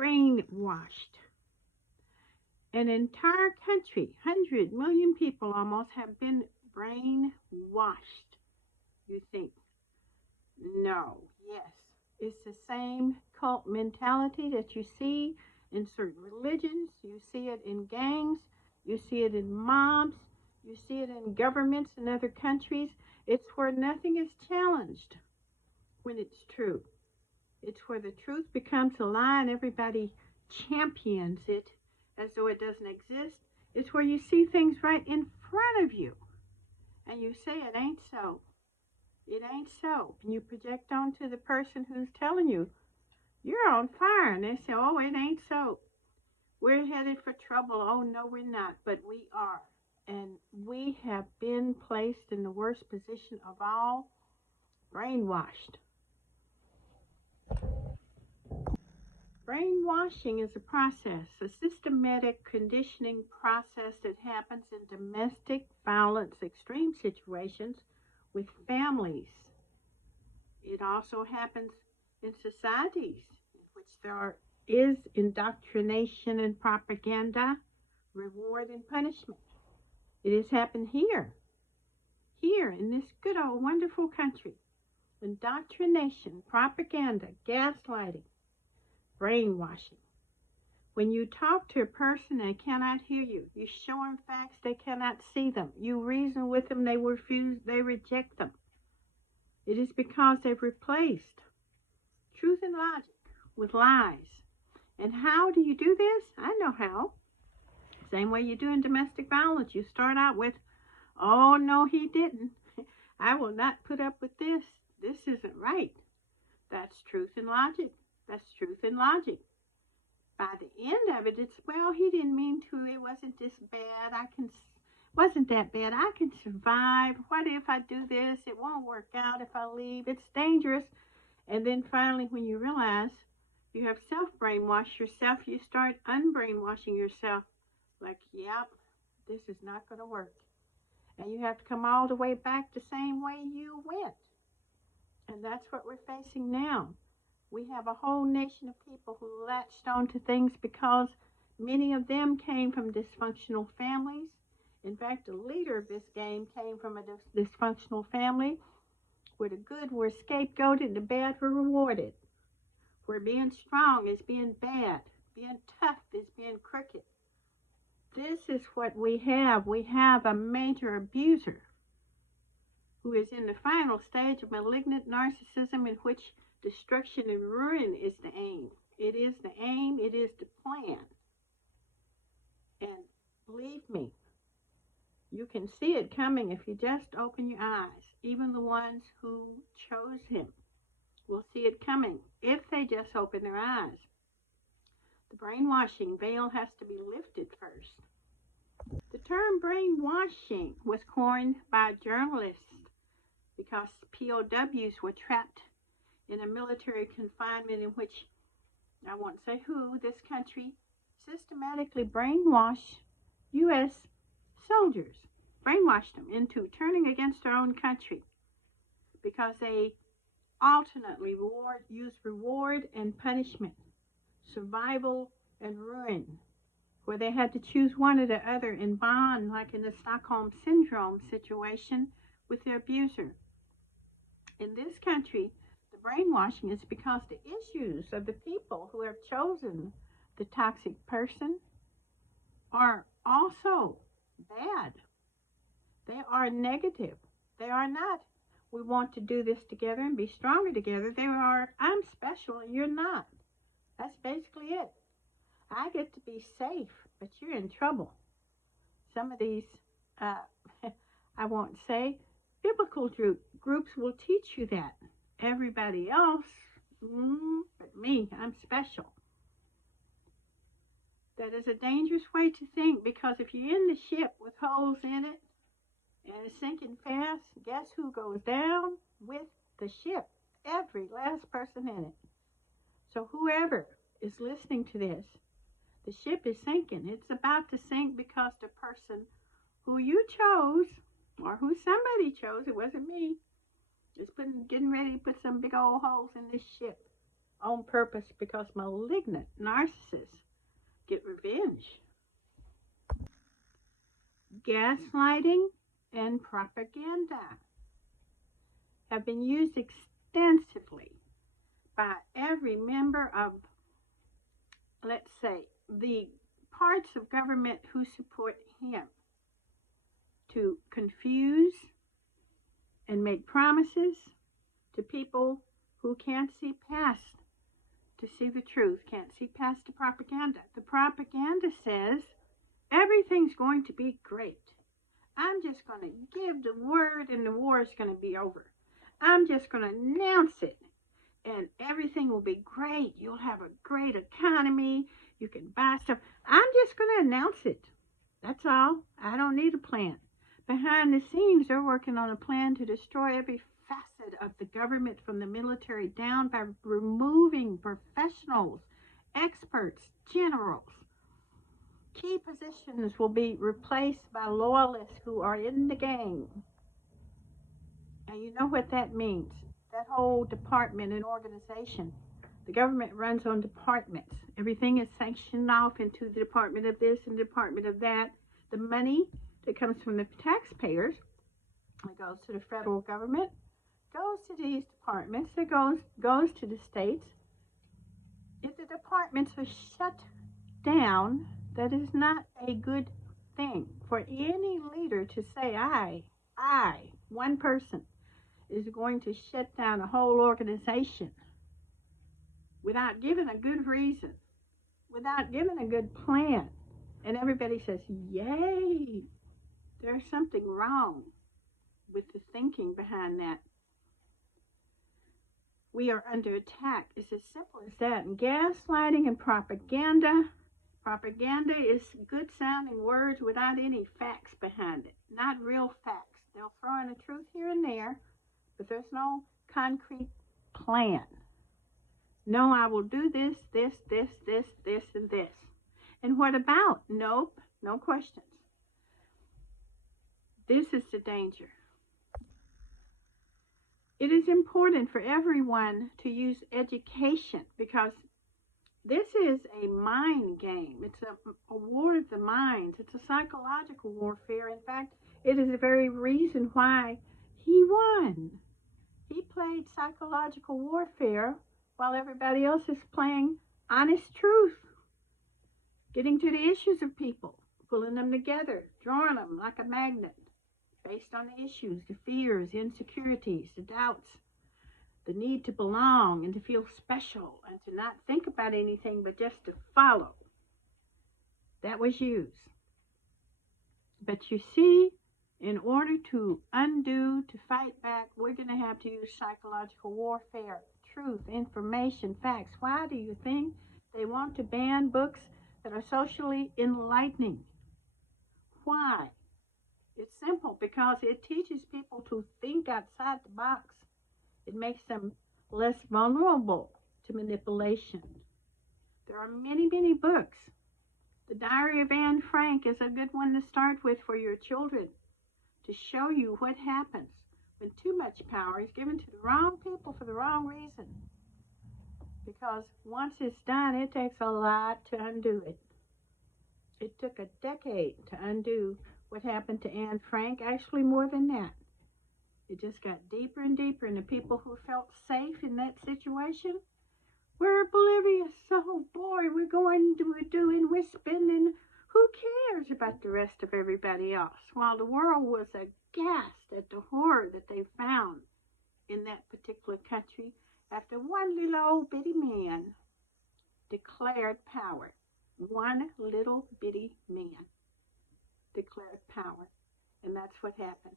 brainwashed. An entire country, 100 million people almost, have been brainwashed. You think, no, yes. It's the same cult mentality that you see in certain religions. You see it in gangs. You see it in mobs. You see it in governments in other countries. It's where nothing is challenged when it's true. It's where the truth becomes a lie and everybody champions it as though it doesn't exist. It's where you see things right in front of you and you say it ain't so. It ain't so. And you project onto the person who's telling you, you're on fire. And they say, oh, it ain't so. We're headed for trouble. Oh, no, we're not. But we are. And we have been placed in the worst position of all, brainwashed. Brainwashing is a process, a systematic conditioning process that happens in domestic violence, extreme situations with families. It also happens in societies in which there is indoctrination and propaganda, reward and punishment. It has happened here in this good old wonderful country. Indoctrination, propaganda, gaslighting, brainwashing. When you talk to a person, they cannot hear you. You show them facts, they cannot see them. You reason with them, they refuse, they reject them. It is because they've replaced truth and logic with lies. And how do you do this? I know how. Same way you do in domestic violence. You start out with, oh, no, he didn't. I will not put up with this. This isn't right. That's truth and logic. That's truth and logic. By the end of it, it's, well, he didn't mean to. It wasn't this bad. Wasn't that bad. I can survive. What if I do this? It won't work out if I leave. It's dangerous. And then finally, when you realize you have self-brainwashed yourself, you start unbrainwashing yourself. Like, yep, this is not going to work. And you have to come all the way back the same way you went. And that's what we're facing now. We have a whole nation of people who latched on to things because many of them came from dysfunctional families. In fact, the leader of this game came from a dysfunctional family where the good were scapegoated and the bad were rewarded. Where being strong is being bad, being tough is being crooked. This is what we have. We have a major abuser who is in the final stage of malignant narcissism in which destruction and ruin is the aim. It is the aim. It is the plan. And believe me, you can see it coming if you just open your eyes. Even the ones who chose him will see it coming if they just open their eyes. The brainwashing veil has to be lifted first. The term brainwashing was coined by journalists because POWs were trapped in a military confinement in which, I won't say who, this country systematically brainwashed U.S. soldiers, brainwashed them into turning against their own country because they alternately use reward and punishment, survival and ruin, where they had to choose one or the other in bond, like in the Stockholm Syndrome situation with the abuser. In this country, the brainwashing is because the issues of the people who have chosen the toxic person are also bad. They are negative. They are not, we want to do this together and be stronger together. They are, I'm special and you're not. That's basically it. I get to be safe, but you're in trouble. Some of these, I won't say, biblical groups will teach you that. Everybody else, but me, I'm special. That is a dangerous way to think, because if you're in the ship with holes in it and it's sinking fast, guess who goes down with the ship? Every last person in it. So whoever is listening to this, the ship is sinking. It's about to sink because the person who you chose, or who somebody chose, it wasn't me, is getting ready to put some big old holes in this ship. on purpose because malignant narcissists get revenge. Gaslighting and propaganda have been used extensively by every member of, let's say, the parts of government who support him to confuse and make promises to people who can't see past, to see the truth, can't see past the propaganda. The propaganda says everything's going to be great. I'm just going to give the word and the war is going to be over. I'm just going to announce it and everything will be great. You'll have a great economy. You can buy stuff. I'm just going to announce it. That's all. I don't need a plan. Behind the scenes, they're working on a plan to destroy every facet of the government from the military down by removing professionals, experts, generals. Key positions will be replaced by loyalists who are in the game. And you know what that means. That whole department and organization. The government runs on departments. Everything is sanctioned off into the department of this and department of that. The money that comes from the taxpayers, it goes to the federal government, goes to these departments, it goes to the states. If the departments are shut down, that is not a good thing for any leader to say, I, one person, is going to shut down a whole organization without giving a good reason, without giving a good plan. And everybody says, yay, there's something wrong with the thinking behind that. We are under attack. It's as simple as that. And gaslighting and propaganda is good sounding words without any facts behind it, not real facts. They'll throw in a truth here and there, but there's no concrete plan. No, I will do this, and this. And what about? Nope, no questions. This is the danger. It is important for everyone to use education because this is a mind game. It's a war of the minds. It's a psychological warfare. In fact, it is the very reason why he won. He played psychological warfare while everybody else is playing honest truth, getting to the issues of people, pulling them together, drawing them like a magnet based on the issues, the fears, the insecurities, the doubts, the need to belong and to feel special and to not think about anything but just to follow. That was used. But you see, in order to undo, to fight back, we're going to have to use psychological warfare, truth, information, facts. Why do you think they want to ban books that are socially enlightening? Why? It's simple, because it teaches people to think outside the box. It makes them less vulnerable to manipulation. There are many, many books. The Diary of Anne Frank is a good one to start with for your children, to show you what happens when too much power is given to the wrong people for the wrong reason. Because once it's done, it takes a lot to undo it. It took a decade to undo what happened to Anne Frank, actually more than that. It just got deeper and deeper, and the people who felt safe in that situation were oblivious. Oh boy, we're doing, we're spending. Who cares about the rest of everybody else? While the world was aghast at the horror that they found in that particular country after one little old bitty man declared power. One little bitty man declared power. And that's what happened.